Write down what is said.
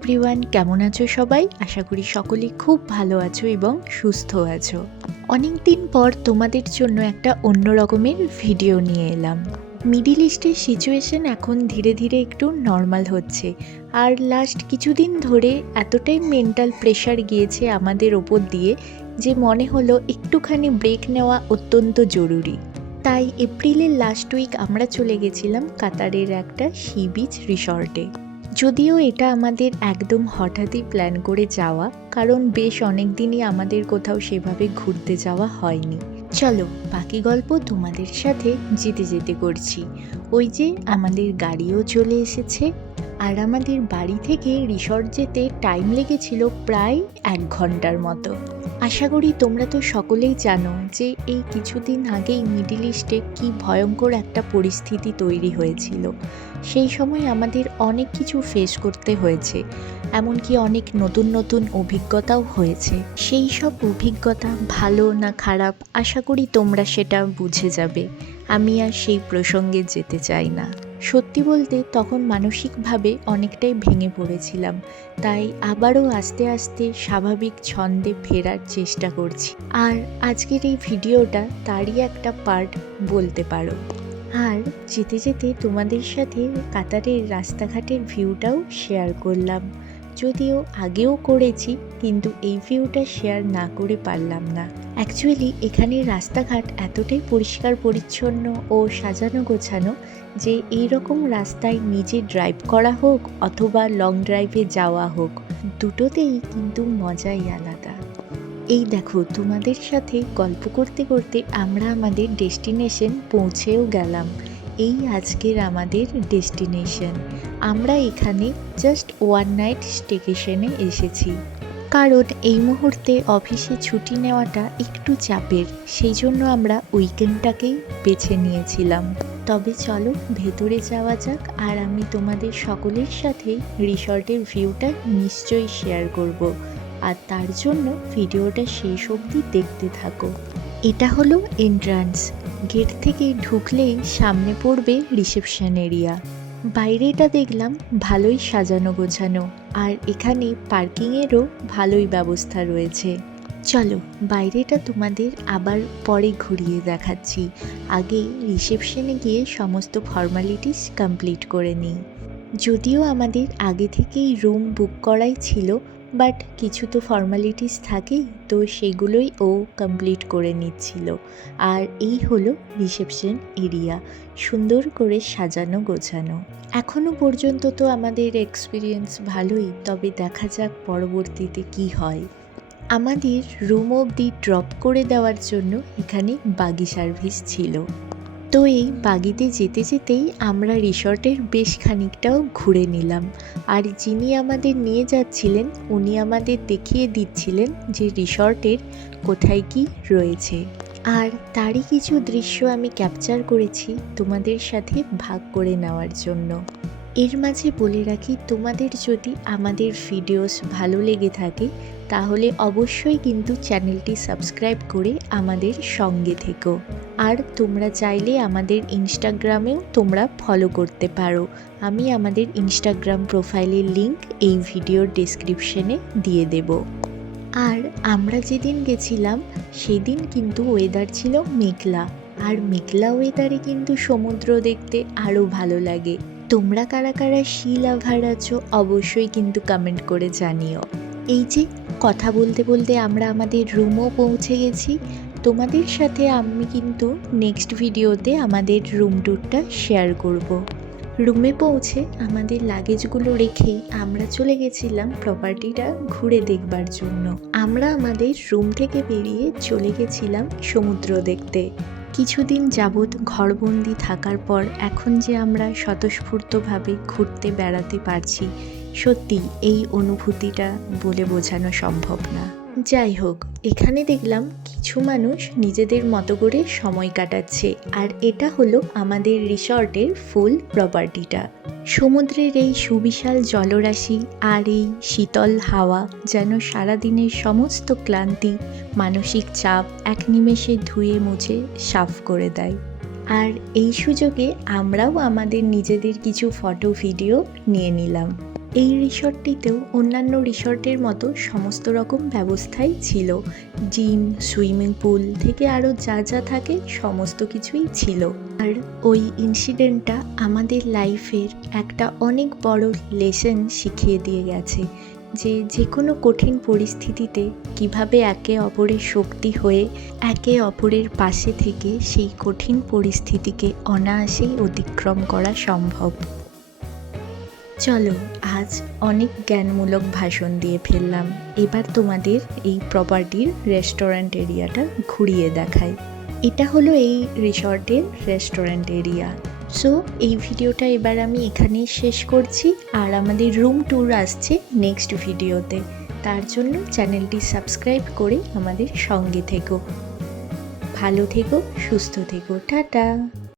Everyone, কেমন আছো সবাই? আশা করি সকলেই খুব ভালো আছো এবং সুস্থ আছো। অনেক দিন পর তোমাদের জন্য একটা অন্য রকমের ভিডিও নিয়ে এলাম। মিডিল ইস্টের সিচুয়েশন এখন ধীরে ধীরে একটু নর্মাল হচ্ছে, আর লাস্ট কিছুদিন ধরে এতটাই মেন্টাল প্রেশার গিয়েছে আমাদের ওপর দিয়ে যে মনে হলো একটুখানি ব্রেক নেওয়া অত্যন্ত জরুরি। তাই এপ্রিলের লাস্ট উইক আমরা চলে গেছিলাম কাতারের একটা সি বিচ রিসর্টে। যদিও এটা আমাদের একদম হঠাৎই প্ল্যান করে যাওয়া, কারণ বেশ অনেক দিনই আমাদের কোথাও সেভাবে ঘুরতে যাওয়া হয়নি। চলো বাকি গল্প তোমাদের সাথে যেতে যেতে করছি। ওই যে আমাদের গাড়িও চলে এসেছে, আর আমাদের বাড়ি থেকে রিসর্ট যেতে টাইম লেগেছিল প্রায় 1 ঘন্টার মতো। আশা করি তোমরা তো সকলেই জানো যে এই কিছুদিন আগেই মিডিল ইস্টে কী ভয়ঙ্কর একটা পরিস্থিতি তৈরি হয়েছিল। সেই সময় আমাদের অনেক কিছু ফেস করতে হয়েছে, এমনকি অনেক নতুন নতুন অভিজ্ঞতাও হয়েছে। সেই সব অভিজ্ঞতা ভালো না খারাপ আশা করি তোমরা সেটা বুঝে যাবে। আমি আর সেই প্রসঙ্গে যেতে চাই না। সত্যি বলতে তখন মানসিকভাবে অনেকটাই ভেঙে পড়েছিলাম, তাই আবারও আস্তে আস্তে স্বাভাবিক ছন্দে ফেরার চেষ্টা করছি। আর আজকের এই ভিডিওটা তারই একটা পার্ট বলতে পারো। আর যেতে যেতে তোমাদের সাথে কাতারের রাস্তাঘাটের ভিউটাও শেয়ার করলাম। যদিও আগেও করেছি, কিন্তু এই ভিউটা শেয়ার না করে পারলাম না। অ্যাকচুয়ালি এখানের রাস্তাঘাট এতটাই পরিষ্কার পরিচ্ছন্ন ও সাজানো গোছানো যে এই রকম রাস্তায় নিজে ড্রাইভ করা হোক অথবা লং ড্রাইভে যাওয়া হোক, দুটোতেই কিন্তু মজাই আলাদা। এই দেখো, তোমাদের সাথে গল্প করতে করতে আমরা আমাদের ডেস্টিনেশন পৌঁছেও গেলাম। এই আজকের আমাদের ডেস্টিনেশন। আমরা এখানে জাস্ট 1 নাইট স্টেকেশনে এসেছি, কারণ এই মুহূর্তে অফিসে ছুটি নেওয়াটা একটু চাপের, সেই জন্য আমরা উইকেন্ডটাকেই বেছে নিয়েছিলাম। তবে চলো ভেতরে যাওয়া যাক, আর আমি তোমাদের সকলের সাথেই রিসর্টের ভিউটা নিশ্চয়ই শেয়ার করব, আর তার জন্য ভিডিওটা শেষ অবধি দেখতে থাকো। এটা হলো এন্ট্রান্স। গেট থেকে ঢুকলেই সামনে পড়বে রিসেপশন এরিয়া। বাইরেটা দেখলাম ভালোই সাজানো গোছানো, আর এখানে পার্কিংয়েরও ভালোই ব্যবস্থা রয়েছে। চলো বাইরেটা তোমাদের আবার পরে ঘুরিয়ে দেখাচ্ছি। আগে রিসেপশনে গিয়ে সমস্ত ফর্মালিটিস কমপ্লিট করে নিই। যদিও আমাদের আগে থেকেই রুম বুক করাই ছিল, বাট কিছু তো ফর্মালিটিস থাকেই, তো সেগুলোই ও কমপ্লিট করে নিচ্ছিল। আর এই হলো রিসেপশন এরিয়া, সুন্দর করে সাজানো গোছানো। এখনও পর্যন্ত তো আমাদের এক্সপিরিয়েন্স ভালোই, তবে দেখা যাক পরবর্তীতে কি হয়। আমাদের রুম অবধি ড্রপ করে দেওয়ার জন্য এখানে বাগি সার্ভিস ছিল। তো এই বাগিতে যেতে যেতেই আমরা রিসর্টের বেশ খানিকটাও ঘুরে নিলাম, আর যিনি আমাদের নিয়ে যাচ্ছিলেন উনি আমাদের দেখিয়ে দিচ্ছিলেন যে রিসর্টের কোথায় কি রয়েছে। আর তারই কিছু দৃশ্য আমি ক্যাপচার করেছি তোমাদের সাথে ভাগ করে নেওয়ার জন্য। এর মাঝে বলে রাখি, তোমাদের যদি আমাদের ভিডিওস ভালো লেগে থাকে তাহলে অবশ্যই কিন্তু চ্যানেলটি সাবস্ক্রাইব করে আমাদের সঙ্গে থেকো। আর তোমরা চাইলে আমাদের ইনস্টাগ্রামেও তোমরা ফলো করতে পারো। আমি আমাদের ইনস্টাগ্রাম প্রোফাইলের লিংক এই ভিডিওর ডেসক্রিপশনে দিয়ে দেব। আর আমরা যেদিন গেছিলাম সেদিন কিন্তু ওয়েদার ছিল মেঘলা, আর মেঘলা ওয়েদারে কিন্তু সমুদ্র দেখতে আরও ভালো লাগে। তোমরা কারা কারা সি লাভার আছো অবশ্যই কিন্তু কমেন্ট করে জানিও। এই যে কথা বলতে বলতে আমরা আমাদের রুমও পৌঁছে গেছি। তোমাদের সাথে আমি কিন্তু নেক্সট ভিডিওতে আমাদের রুম ট্যুরটা শেয়ার করব। রুমে পৌঁছে আমাদের লাগেজগুলো রেখে আমরা চলে গেছিলাম প্রপার্টিটা ঘুরে দেখবার জন্য। আমরা আমাদের রুম থেকে বেরিয়ে চলে গেছিলাম সমুদ্র দেখতে। কিছুদিন যাবৎ ঘরবন্দি থাকার পর এখন যে আমরা স্বতঃস্ফূর্তভাবে ঘুরতে বেড়াতে পারছি, সত্যি এই অনুভূতিটা বলে বোঝানো সম্ভব না। যাই হোক, এখানে দেখলাম কিছু মানুষ নিজেদের মতো করে সময় কাটাচ্ছে, আর এটা হলো আমাদের রিসর্টের ফুল প্রপার্টিটা। সমুদ্রের এই সুবিশাল জলরাশি আর এই শীতল হাওয়া যেন সারাদিনের সমস্ত ক্লান্তি, মানসিক চাপ এক নিমেষে ধুয়ে মুছে সাফ করে দেয়। আর এই সুযোগে আমরাও আমাদের নিজেদের কিছু ফটো ভিডিও নিয়ে নিলাম। এই রিসর্টটিতেও অন্যান্য রিসর্টের মতো সমস্ত রকম ব্যবস্থাই ছিল। জিম, সুইমিং পুল থেকে আরও যা যা থাকে সমস্ত কিছুই ছিল। আর ওই ইনসিডেন্টটা আমাদের লাইফের একটা অনেক বড় লেসন শিখিয়ে দিয়ে গেছে, যে কোনো কঠিন পরিস্থিতিতে কিভাবে একে অপরের শক্তি হয়ে একে অপরের পাশে থেকে সেই কঠিন পরিস্থিতিকে অনায়াসেই অতিক্রম করা সম্ভব। চলো, আজ অনেক জ্ঞানমূলক ভাষণ দিয়ে ফেললাম, এবার তোমাদের এই প্রপার্টির রেস্টুরেন্ট এরিয়াটা ঘুরিয়ে দেখাই। এটা হলো এই রিসর্টের রেস্টুরেন্ট এরিয়া। সো এই ভিডিওটা এবার আমি এখানেই শেষ করছি, আর আমাদের রুম ট্যুর আসছে নেক্সট ভিডিওতে। তার জন্য চ্যানেলটি সাবস্ক্রাইব করে আমাদের সঙ্গে থেকো। ভালো থেকো, সুস্থ থেকো, টাটা।